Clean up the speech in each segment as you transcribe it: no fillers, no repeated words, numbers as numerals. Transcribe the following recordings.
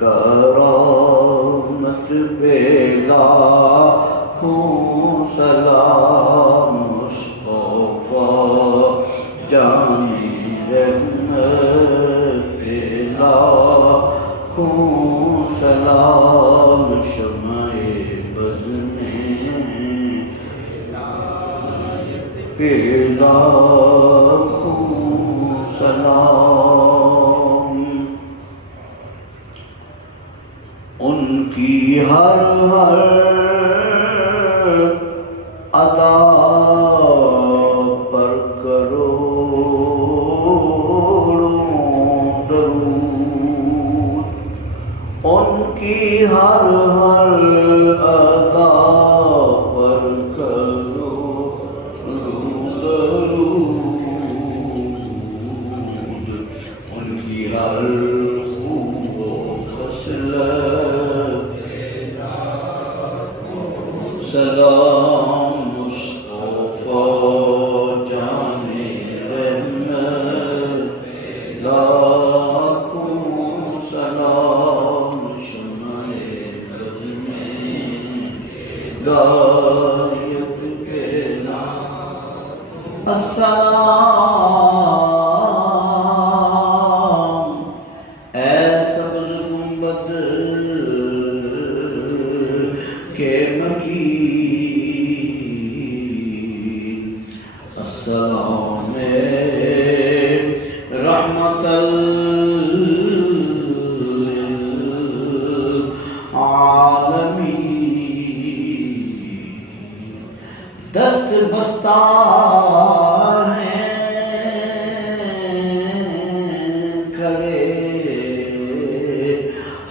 کرامت پہ لاکھوں سلام مصطفیٰ جانی رحمت پہ لاکھوں سلام شمع بز میں پہ لاکھوں سلام ان کی ہر ادا پر کروڑوں درود ان کی ہر ادا پر کروڑوں درود ان کی ہر خوب و خصلت سلام مصطفیٰ جانے رحمت لاکھوں سلام شمع بز میں غایت کے نام السلام اے سبز گنبد کے مکین السلام رحمت للعالمین دست بستہ ہیں کھڑے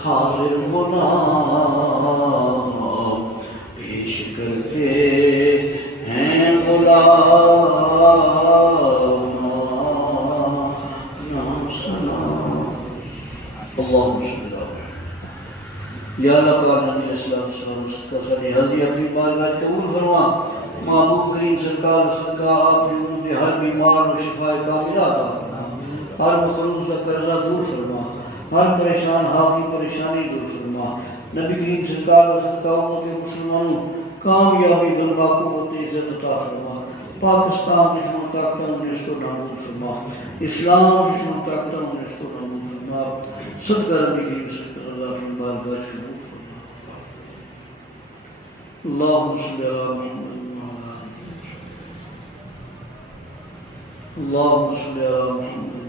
حاضر غلام پیش کرتے ہیں غلام سلام اللہم صلی اللہ یا اللہ پاک نبی اسلام سلام صلی حضی اپنی بارگاہ قبول فرما محبوب کریم سرکار صدقہ آپ امت ہر بیمار و شفا کاملہ عطا فرما ہر مخلوق کا قرضہ دور فرما ہر پریشان حاکی پریشانی دور فرما نبی کریم سرکار صدقہ امت مسلمانوں کامیابی غلبہ قوت عزت عطا فرما پاکستان دشمن طاقتوں نے اس کو نابود فرما اسلام دشمن طاقتوں نے اس کو نابود فرما صدقہ نبی کریم سرکار اللہ کی بارگاہ قبول فرما اللہم صلی علی محمد اللہم صلی علی محمد